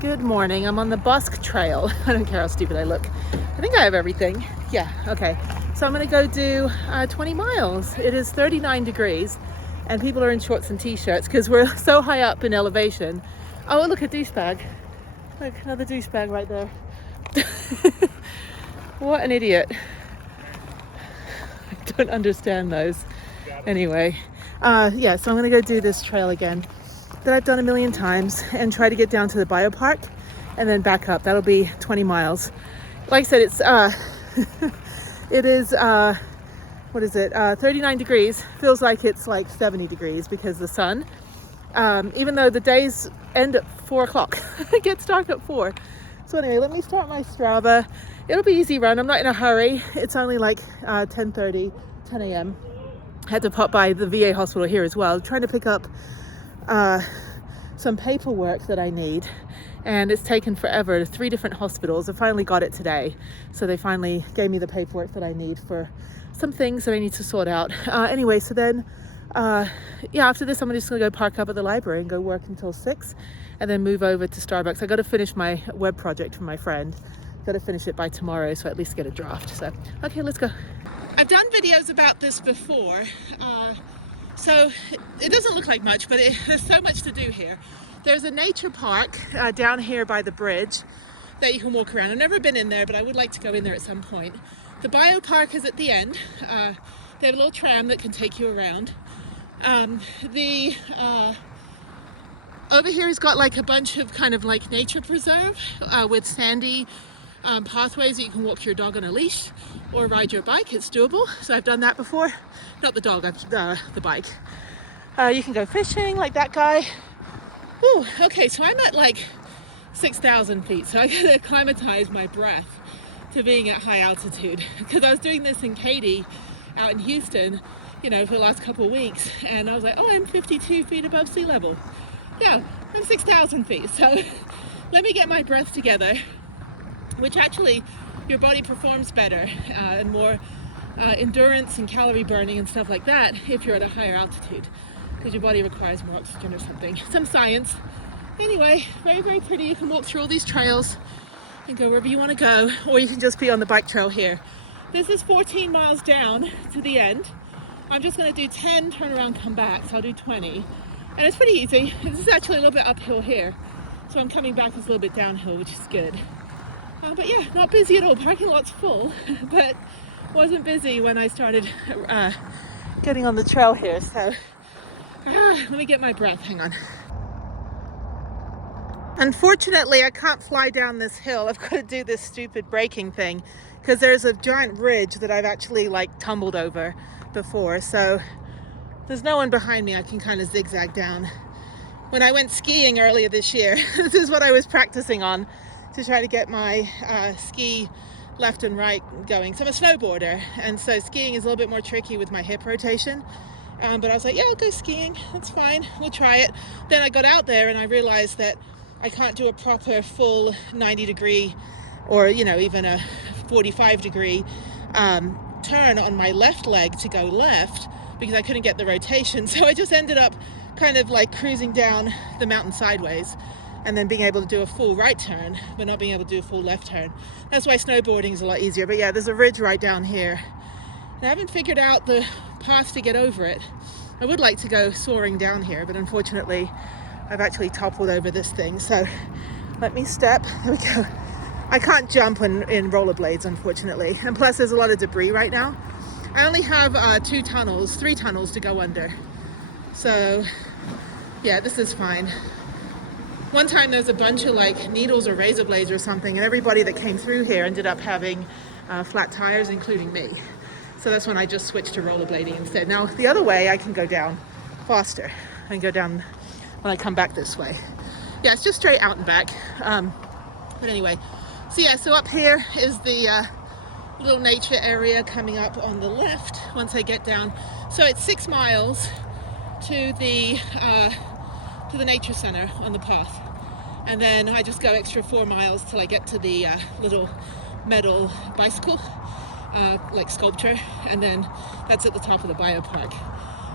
Good morning. I'm on the Bosque trail. I don't care how stupid I look. I think I have everything. Yeah, okay. So I'm gonna go do 20 miles. It is 39 degrees and people are in shorts and t-shirts because we're so high up in elevation. Oh, look, a douchebag. Look, another douchebag right there. What an idiot. I don't understand those. Anyway, yeah, so I'm gonna go do this trail again that I've done a million times and try to get down to the biopark and then back up. That'll be 20 miles. Like I said, it's it is what is it, 39 degrees. Feels like it's like 70 degrees because the sun, even though the days end at 4 o'clock. It gets dark at 4. So anyway, let me start my Strava. It'll be easy run. I'm not in a hurry. It's only like 10:30, 10 a.m. Had to pop by the VA hospital here as well, trying to pick up some paperwork that I need, and it's taken forever. 3 different hospitals. I finally got it today, so they finally gave me the paperwork that I need for some things that I need to sort out. Anyway, so then yeah, after this I'm just gonna go park up at the library and go work until 6 and then move over to Starbucks. I got to finish my web project for my friend. Got to finish it by tomorrow, so at least get a draft. So okay, let's go. I've done videos about this before, so it doesn't look like much, but there's so much to do here. There's a nature park down here by the bridge that you can walk around. I've never been in there, but I would like to go in there at some point. The biopark is at the end. They have a little tram that can take you around. Over here has got like a bunch of kind of like nature preserve with sandy pathways that you can walk your dog on a leash or ride your bike. It's doable. So I've done that before. Not the dog, the bike. You can go fishing like that guy. Ooh, okay, so I'm at like 6,000 feet. So I gotta acclimatize my breath to being at high altitude, because I was doing this in Katy out in Houston, you know, for the last couple of weeks, and I was like, oh, I'm 52 feet above sea level. Yeah, I'm 6,000 feet. So let me get my breath together, which actually your body performs better and more endurance and calorie burning and stuff like that if you're at a higher altitude, because your body requires more oxygen or something. Some science. Anyway, very, very pretty. You can walk through all these trails and go wherever you want to go, or you can just be on the bike trail here. This is 14 miles down to the end. I'm just going to do 10, turn around, come back, so I'll do 20. And it's pretty easy. This is actually a little bit uphill here, so I'm coming back, it's a little bit downhill, which is good. But yeah, not busy at all. Parking lot's full, but wasn't busy when I started getting on the trail here. So let me get my breath. Hang on. Unfortunately, I can't fly down this hill. I've got to do this stupid braking thing because there's a giant ridge that I've actually like tumbled over before. So there's no one behind me. I can kind of zigzag down. When I went skiing earlier this year, this is what I was practicing on to try to get my ski left and right going. So I'm a snowboarder, and so skiing is a little bit more tricky with my hip rotation. But I was like, yeah, I'll go skiing. That's fine. We'll try it. Then I got out there and I realized that I can't do a proper full 90 degree or, you know, even a 45 degree turn on my left leg to go left because I couldn't get the rotation. So I just ended up kind of like cruising down the mountain sideways and then being able to do a full right turn, but not being able to do a full left turn. That's why snowboarding is a lot easier. But yeah, there's a ridge right down here. And I haven't figured out the path to get over it. I would like to go soaring down here, but unfortunately, I've actually toppled over this thing. So let me step. There we go. I can't jump in rollerblades, unfortunately. And plus, there's a lot of debris right now. I only have 3 tunnels to go under. So yeah, this is fine. One time there's a bunch of like needles or razor blades or something, and everybody that came through here ended up having flat tires, including me. So that's when I just switched to rollerblading instead. Now the other way I can go down faster and go down when I come back this way. Yeah, it's just straight out and back. But anyway, so yeah, so up here is the little nature area coming up on the left once I get down. So it's 6 miles to the nature center on the path, and then I just go extra 4 miles till I get to the little metal bicycle like sculpture, and then that's at the top of the biopark.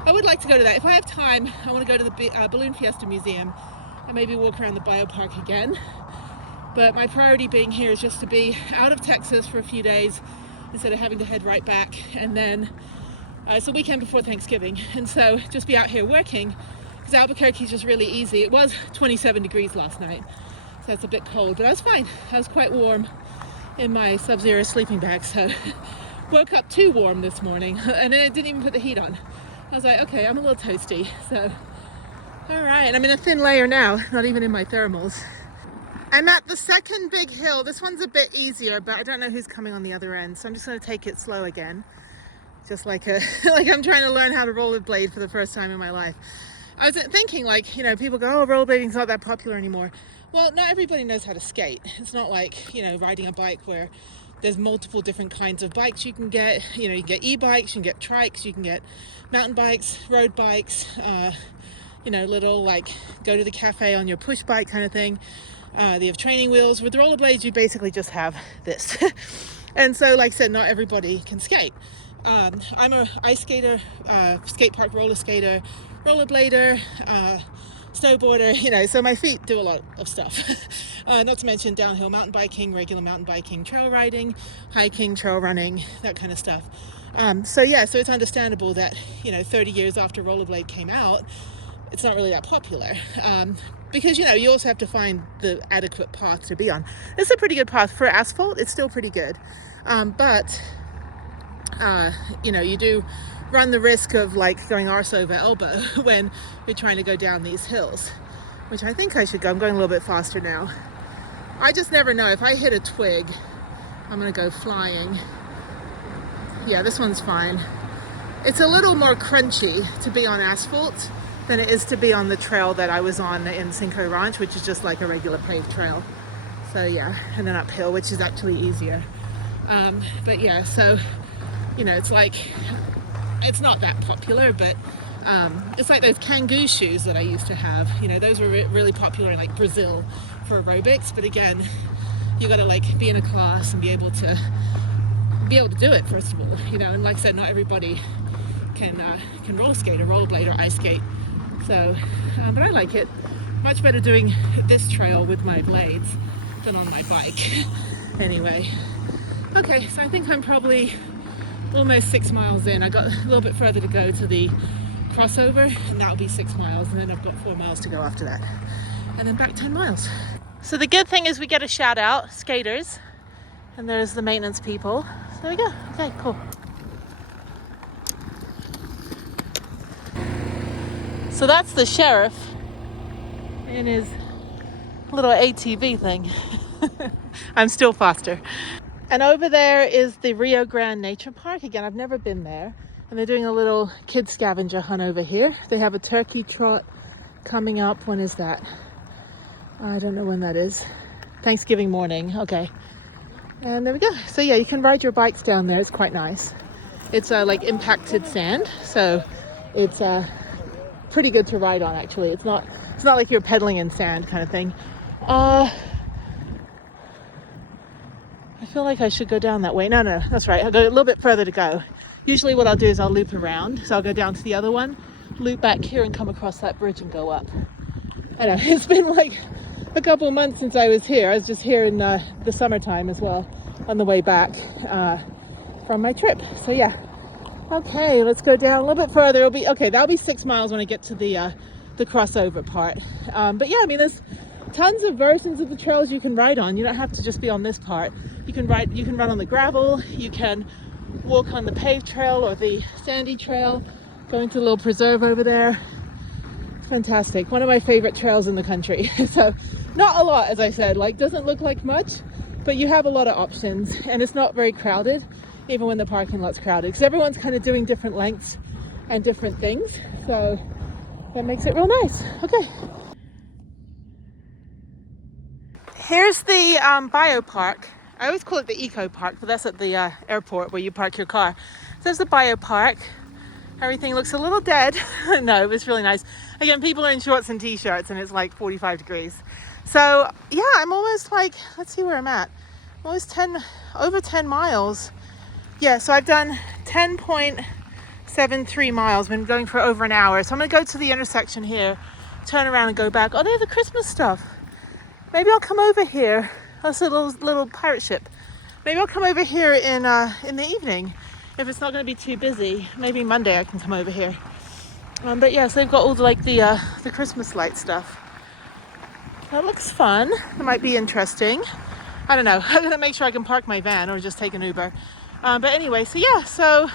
I would like to go to that if I have time. I want to go to the Balloon Fiesta Museum and maybe walk around the biopark again. But my priority being here is just to be out of Texas for a few days instead of having to head right back. And then it's the weekend before Thanksgiving, and so just be out here working, because Albuquerque is just really easy. It was 27 degrees last night, so it's a bit cold, but I was fine. I was quite warm in my Sub-Zero sleeping bag, so woke up too warm this morning, and then I didn't even put the heat on. I was like, okay, I'm a little toasty, so all right. And I'm in a thin layer now, not even in my thermals. I'm at the second big hill. This one's a bit easier, but I don't know who's coming on the other end, so I'm just going to take it slow again. Just like like I'm trying to learn how to rollerblade for the first time in my life. I was thinking, like, you know, people go, oh, rollerblading's not that popular anymore. Well, not everybody knows how to skate. It's not like, you know, riding a bike where there's multiple different kinds of bikes you can get. You know, you can get e-bikes, you can get trikes, you can get mountain bikes, road bikes, you know, little like go to the cafe on your push bike kind of thing. They have training wheels. With rollerblades, you basically just have this. And so, like I said, not everybody can skate. I'm a ice skater, skate park roller skater, rollerblader, snowboarder, you know, so my feet do a lot of stuff. Not to mention downhill mountain biking, regular mountain biking, trail riding, hiking, trail running, that kind of stuff. So yeah, so it's understandable that, you know, 30 years after rollerblade came out, it's not really that popular. Because, you know, you also have to find the adequate path to be on. It's a pretty good path for asphalt. It's still pretty good. But you know, you do run the risk of like going arse over elbow when you're trying to go down these hills, which I think I should go. I'm going a little bit faster now. I just never know. If I hit a twig, I'm gonna go flying. Yeah, this one's fine. It's a little more crunchy to be on asphalt than it is to be on the trail that I was on in Cinco Ranch, which is just like a regular paved trail. So yeah, and then uphill, which is actually easier. But yeah, so you know, it's like, it's not that popular, but it's like those Kangoo shoes that I used to have. You know, those were really popular in like Brazil for aerobics. But again, you got to like be in a class and be able to do it, first of all. You know, and like I said, not everybody can roller skate or rollerblade or ice skate. So, but I like it. Much better doing this trail with my blades than on my bike. Anyway, okay, so I think I'm probably almost 6 miles in. I got a little bit further to go to the crossover, and that'll be 6 miles, and then I've got 4 miles to go after that, and then back 10 miles. So the good thing is we get a shout out, skaters, and there's the maintenance people. So there we go. Okay, cool. So that's the sheriff in his little ATV thing. I'm still faster. And over there is the Rio Grande Nature Park. Again, I've never been there. And they're doing a little kid scavenger hunt over here. They have a turkey trot coming up. When is that? I don't know when that is. Thanksgiving morning. Okay. And there we go. So yeah, you can ride your bikes down there. It's quite nice. It's like impacted sand. So it's pretty good to ride on, actually. It's not like you're pedaling in sand kind of thing. I feel like I should go down that way. No, that's right. I'll go a little bit further to go. Usually what I'll do is I'll loop around. So I'll go down to the other one, loop back here and come across that bridge and go up. I know, it's been like a couple of months since I was here. I was just here in the summertime as well on the way back from my trip. So yeah. Okay, let's go down a little bit further. That'll be 6 miles when I get to the crossover part. But yeah, I mean, there's tons of versions of the trails you can ride on. You don't have to just be on this part. You can run on the gravel, you can walk on the paved trail or the sandy trail, going to a little preserve over there. Fantastic. One of my favorite trails in the country. So not a lot, as I said, like doesn't look like much, but you have a lot of options, and it's not very crowded, even when the parking lot's crowded, because everyone's kind of doing different lengths and different things. So that makes it real nice. Okay. Here's the biopark. I always call it the eco park, but that's at the airport where you park your car. So there's the biopark. Everything looks a little dead. No, it was really nice. Again, people are in shorts and t-shirts, and it's like 45 degrees. So yeah, I'm almost like, let's see where I'm at. Almost over 10 miles. Yeah, so I've done 10.73 miles, been going for over an hour. So I'm gonna go to the intersection here turn around and go back. Oh, they have the Christmas stuff. Maybe I'll come over here. That's a little pirate ship. Maybe I'll come over here in the evening if it's not going to be too busy. Maybe Monday I can come over here. But yes, they've got all the Christmas light stuff. That looks fun. It might be interesting. I don't know. I'm gonna make sure I can park my van or just take an Uber. But anyway, so yeah, so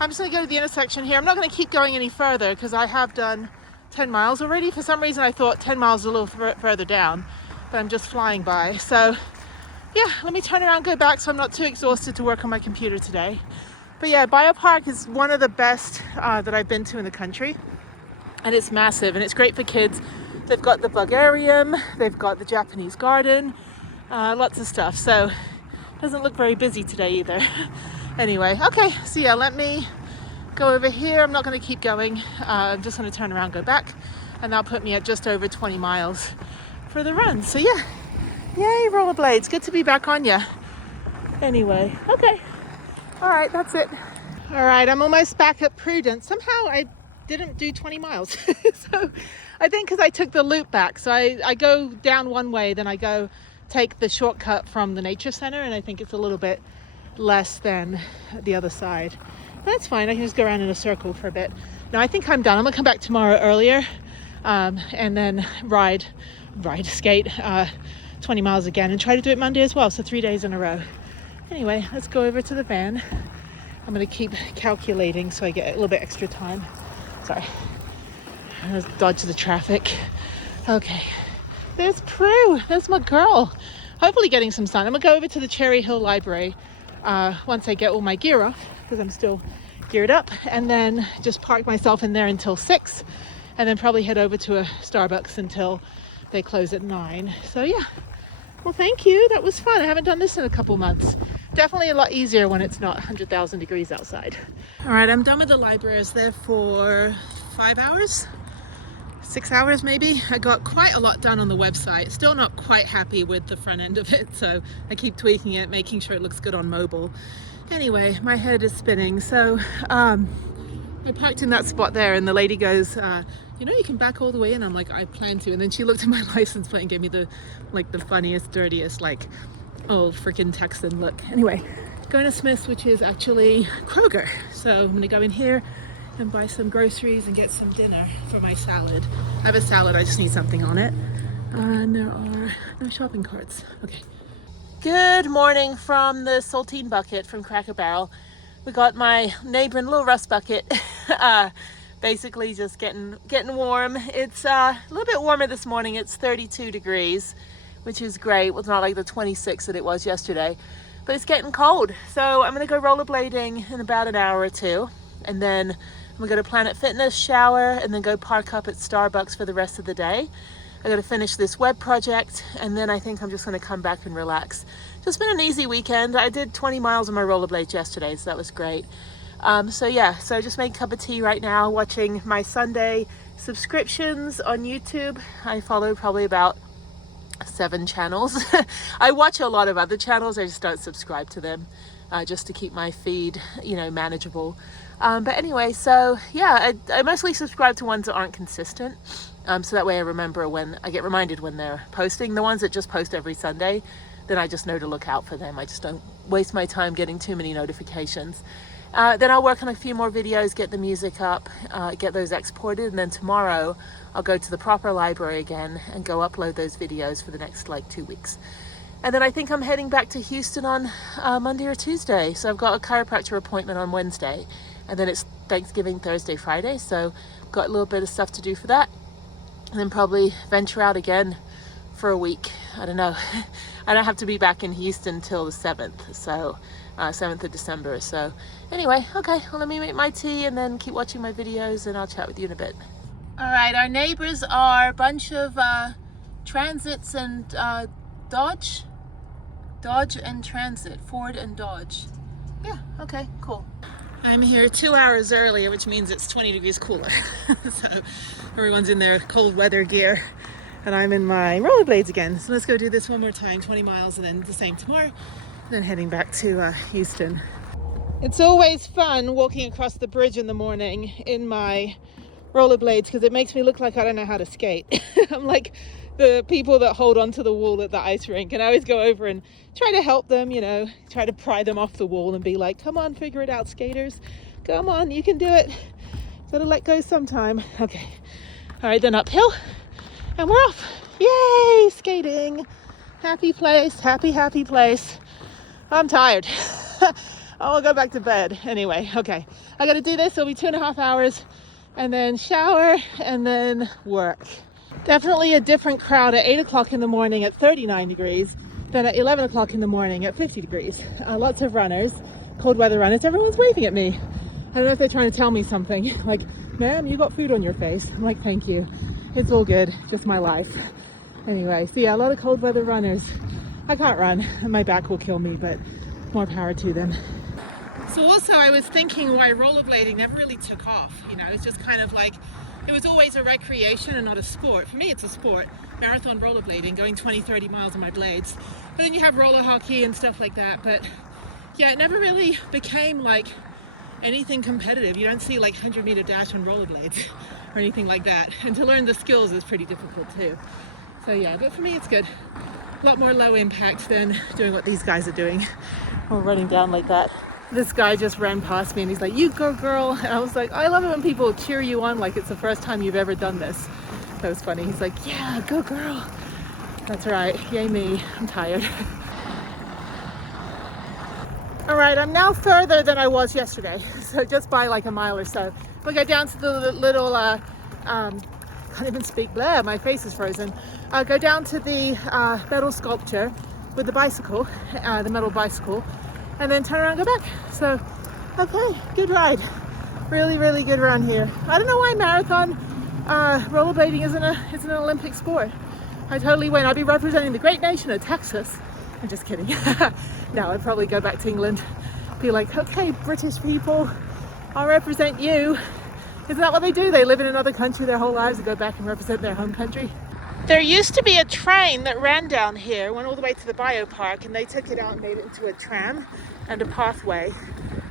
I'm just gonna go to the intersection here. I'm not gonna keep going any further because I have done 10 miles already. For some reason I thought 10 miles was a little further down, but I'm just flying by. So yeah, let me turn around and go back so I'm not too exhausted to work on my computer today. But yeah, Biopark is one of the best that I've been to in the country. And it's massive and it's great for kids. They've got the bugarium, they've got the Japanese garden, lots of stuff. So it doesn't look very busy today either. Anyway, okay, so yeah, let me go over here. I'm not gonna keep going. I'm just gonna turn around, go back, and that'll put me at just over 20 miles for the run. So yeah, yay, rollerblades, good to be back on ya. Anyway, okay, all right, that's it. All right, I'm almost back at Prudence. Somehow I didn't do 20 miles. So I think because I took the loop back. So I go down one way, then I go take the shortcut from the nature center, and I think it's a little bit less than the other side. But that's fine. I can just go around in a circle for a bit. No, I think I'm done. I'm gonna come back tomorrow earlier and then skate 20 miles again and try to do it Monday as well. So 3 days in a row. Anyway, let's go over to the van. I'm gonna keep calculating so I get a little bit extra time. Sorry, let's dodge the traffic. Okay, there's Prue, there's my girl. Hopefully getting some sun. I'm gonna go over to the Cherry Hill Library once I get all my gear off, because I'm still geared up, and then just park myself in there until 6, and then probably head over to a Starbucks until they close at 9. So yeah, well thank you, that was fun. I haven't done this in a couple months. Definitely a lot easier when it's not 100,000 degrees outside. All right, I'm done with the library. I was there for 5 hours, 6 hours maybe. I got quite a lot done on the website. Still not quite happy with the front end of it, so I keep tweaking it, making sure it looks good on mobile. Anyway, my head is spinning. So I parked in that spot there, and the lady goes, you know, you can back all the way in. I'm like, I plan to. And then she looked at my license plate and gave me the funniest, dirtiest, oh, freaking Texan look. Anyway, going to Smith's, which is actually Kroger. So I'm gonna go in here and buy some groceries and get some dinner for my salad. I have a salad, I just need something on it. And there are no shopping carts. Okay. Good morning from the saltine bucket from Cracker Barrel. We got my neighboring little rust bucket. Basically just getting warm. It's a little bit warmer this morning. It's 32 degrees. Which is great. Well, it's not like the 26 that it was yesterday, but it's getting cold. So I'm gonna go rollerblading in about an hour or two, and then I'm gonna go to Planet Fitness, shower, and then go park up at Starbucks for the rest of the day. I gotta finish this web project, and then I think I'm just gonna come back and relax. Just been an easy weekend. I did 20 miles on my rollerblades yesterday, so that was great. So yeah, so just making a cup of tea right now, watching my Sunday subscriptions on YouTube. I follow probably about 7 channels. I watch a lot of other channels, I just don't subscribe to them, just to keep my feed, you know, manageable. But anyway, so yeah, I mostly subscribe to ones that aren't consistent, so that way I remember when I get reminded when they're posting. The ones that just post every Sunday, then I just know to look out for them. I just don't waste my time getting too many notifications. Then I'll work on a few more videos, get the music up, get those exported, and then tomorrow I'll go to the proper library again and go upload those videos for the next 2 weeks. And then I think I'm heading back to Houston on Monday or Tuesday. So I've got a chiropractor appointment on Wednesday, and then it's Thanksgiving Thursday, Friday. So got a little bit of stuff to do for that. And then probably venture out again for a week. I don't know. I don't have to be back in Houston till the 7th. So 7th of December. So anyway, okay, well, let me make my tea and then keep watching my videos, and I'll chat with you in a bit. All right, our neighbors are a bunch of Transits and Dodge and Transit, Ford and Dodge. Yeah, okay, cool. I'm here 2 hours earlier, which means it's 20 degrees cooler. So everyone's in their cold weather gear, and I'm in my rollerblades again. So let's go do this one more time, 20 miles, and then the same tomorrow. Then heading back to Houston. It's always fun walking across the bridge in the morning in my rollerblades because it makes me look like I don't know how to skate. I'm like the people that hold onto the wall at the ice rink, and I always go over and try to help them, you know, try to pry them off the wall and be like, come on, figure it out, skaters. Come on, you can do it. Gotta let go sometime. Okay. All right, then uphill and we're off. Yay, skating. Happy place, happy place. I'm tired. I'll go back to bed. Anyway, okay. I gotta do this. It'll be 2.5 hours and then shower and then work. Definitely a different crowd at 8 o'clock in the morning at 39 degrees than at 11 o'clock in the morning at 50 degrees. Lots of runners, cold weather runners. Everyone's waving at me. I don't know if they're trying to tell me something. Like, ma'am, you got food on your face. I'm like, thank you. It's all good. Just my life. Anyway, so yeah, a lot of cold weather runners. I can't run. My back will kill me, but more power to them. So also I was thinking why rollerblading never really took off. You know, it's just kind of like, it was always a recreation and not a sport. For me, it's a sport. Marathon rollerblading, going 20-30 miles on my blades. But then you have roller hockey and stuff like that. But yeah, it never really became like anything competitive. You don't see like 100-meter dash on rollerblades or anything like that. And to learn the skills is pretty difficult too. So yeah, but for me it's good. A lot more low impact than doing what these guys are doing or running down like that. This guy just ran past me and he's like, you go girl. And I was like, I love it when people cheer you on like it's the first time you've ever done this. That was funny. He's like, yeah, go girl. That's right, yay me, I'm tired. All right, I'm now further than I was yesterday. So just by like a mile or so. We'll go down to the little, can't even speak, blah, my face is frozen. Go down to the metal sculpture with the bicycle, the metal bicycle, and then turn around and go back. So, okay, good ride. Really good run here. I don't know why marathon rollerblading isn't an Olympic sport. I totally win. I'd be representing the great nation of Texas. I'm just kidding. No, I'd probably go back to England. Be like, okay, British people, I'll represent you. Isn't that what they do? They live in another country their whole lives and go back and represent their home country. There used to be a train that ran down here, went all the way to the biopark, and they took it out and made it into a tram and a pathway.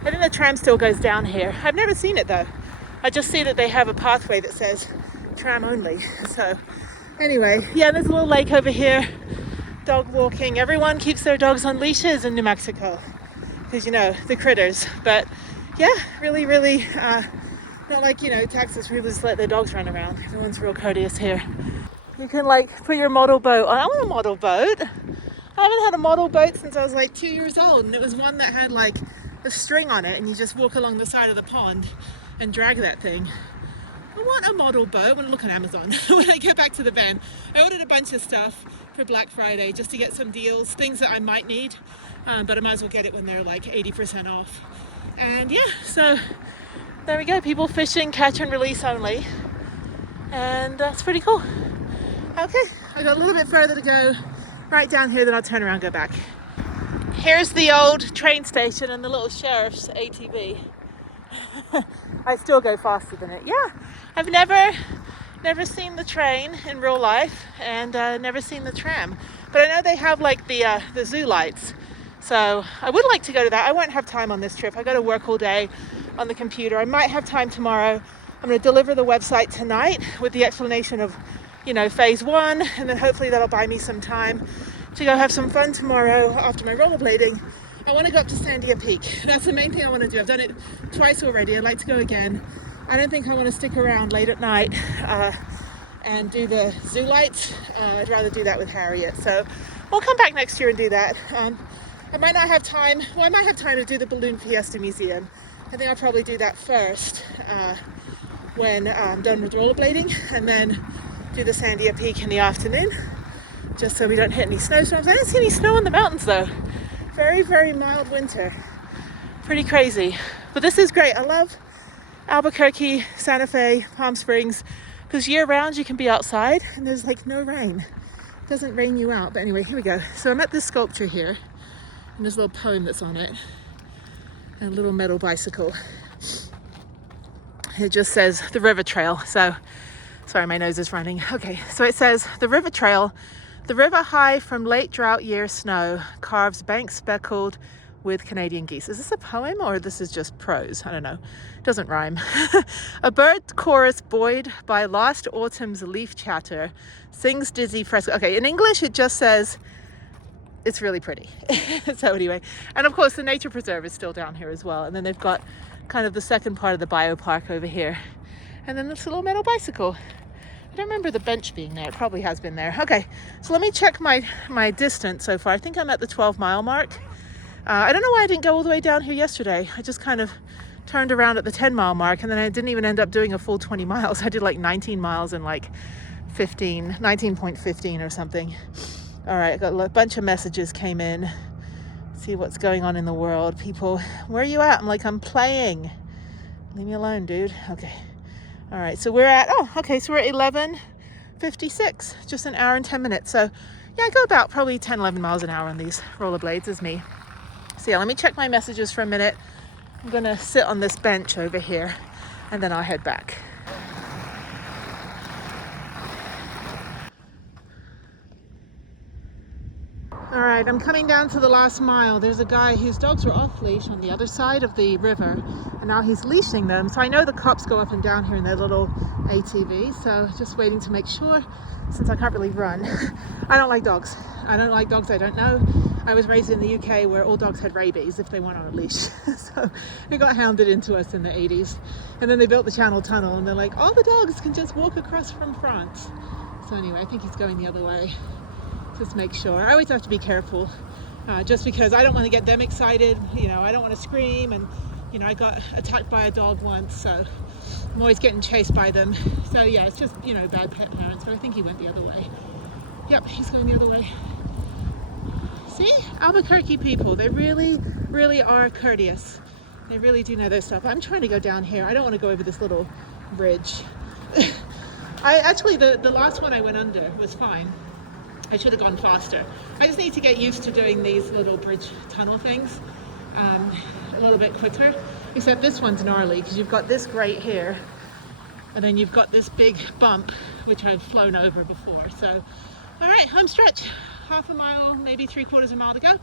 I think the tram still goes down here. I've never seen it though. I just see that they have a pathway that says tram only. So anyway, yeah, there's a little lake over here. Dog walking. Everyone keeps their dogs on leashes in New Mexico because, you know, the critters. But yeah, really not like, you know, Texas where people just let their dogs run around. Everyone's real courteous here. You can like put your model boat on. I want a model boat. I haven't had a model boat since I was like 2 years old, and it was one that had like a string on it and you just walk along the side of the pond and drag that thing. I want a model boat. I'm gonna look on Amazon when I get back to the van. I ordered a bunch of stuff for Black Friday just to get some deals, things that I might need, but I might as well get it when they're like 80% off. And yeah, so there we go, people fishing, catch and release only. And that's pretty cool. Okay, I got a little bit further to go, right down here, then I'll turn around and go back. Here's the old train station and the little sheriff's ATV. I still go faster than it. Yeah, I've never seen the train in real life and never seen the tram. But I know they have like the zoo lights. So I would like to go to that. I won't have time on this trip. I got to work all day on the computer. I might have time tomorrow. I'm going to deliver the website tonight with the explanation of, you know, phase 1, and then hopefully that'll buy me some time to go have some fun tomorrow after my rollerblading. I want to go up to Sandia Peak. That's the main thing I want to do. I've done it twice already. I'd like to go again. I don't think I want to stick around late at night and do the zoo lights. I'd rather do that with Harriet. So we'll come back next year and do that. I might not have time. Well, I might have time to do the Balloon Fiesta Museum. I think I'll probably do that first when I'm done with rollerblading, and then do the Sandia Peak in the afternoon, just so we don't hit any snowstorms. I don't see any snow on the mountains though. Very mild winter. Pretty crazy. But this is great. I love Albuquerque, Santa Fe, Palm Springs, because year round you can be outside and there's like no rain. It doesn't rain you out. But anyway, here we go. So I'm at this sculpture here, and there's a little poem that's on it, and a little metal bicycle. It just says the river trail. So sorry, my nose is running. Okay, so it says the river trail. The river high from late drought year snow carves banks speckled with Canadian geese. Is this a poem or this is just prose? I don't know. It doesn't rhyme. A bird chorus buoyed by last autumn's leaf chatter sings dizzy fresco. Okay, in English it just says it's really pretty. So anyway, and of course the nature preserve is still down here as well. And then they've got kind of the second part of the biopark over here. And then this little metal bicycle. I don't remember the bench being there. It probably has been there. Okay, so let me check my distance so far. I think I'm at the 12-mile mark. I don't know why I didn't go all the way down here yesterday. I just kind of turned around at the 10-mile mark, and then I didn't even end up doing a full 20 miles. I did like 19 miles in like 19.15 or something. All right, I got a bunch of messages came in. See what's going on in the world. People, where are you at? I'm like, I'm playing. Leave me alone, dude. Okay. All right, so we're at, so we're at 11:56, just an hour and 10 minutes. So yeah, I go about probably 10, 11 miles an hour on these rollerblades is me. So yeah, let me check my messages for a minute. I'm gonna sit on this bench over here and then I'll head back. All right, I'm coming down to the last mile. There's a guy whose dogs were off leash on the other side of the river, and now he's leashing them. So I know the cops go up and down here in their little ATV, so just waiting to make sure, since I can't really run. I don't like dogs. I don't like dogs I don't know. I was raised in the UK where all dogs had rabies if they weren't on a leash. So it got hounded into us in the 80s. And then they built the Channel Tunnel, and they're like, all the dogs can just walk across from France. So anyway, I think he's going the other way. Just make sure. I always have to be careful, just because I don't want to get them excited. You know, I don't want to scream, and you know, I got attacked by a dog once, so I'm always getting chased by them. So yeah, it's just, you know, bad pet parents. But I think he went the other way. Yep, he's going the other way. See, Albuquerque people, they really, really are courteous. They really do know their stuff. I'm trying to go down here. I don't want to go over this little bridge. I actually, the last one I went under was fine. I should have gone faster. I just need to get used to doing these little bridge tunnel things a little bit quicker. Except this one's gnarly because you've got this grate here, and then you've got this big bump which I've flown over before. So, all right, home stretch. Half a mile, maybe 3/4 mile to go.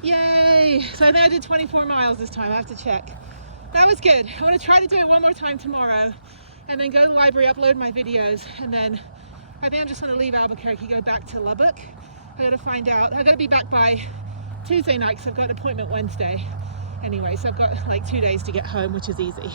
Yay! So I think I did 24 miles this time. I have to check. That was good. I want to try to do it one more time tomorrow, and then go to the library, upload my videos, and then I think I'm just going to leave Albuquerque, go back to Lubbock. I got to find out. I got to be back by Tuesday night because I've got an appointment Wednesday. Anyway, so I've got like 2 days to get home, which is easy.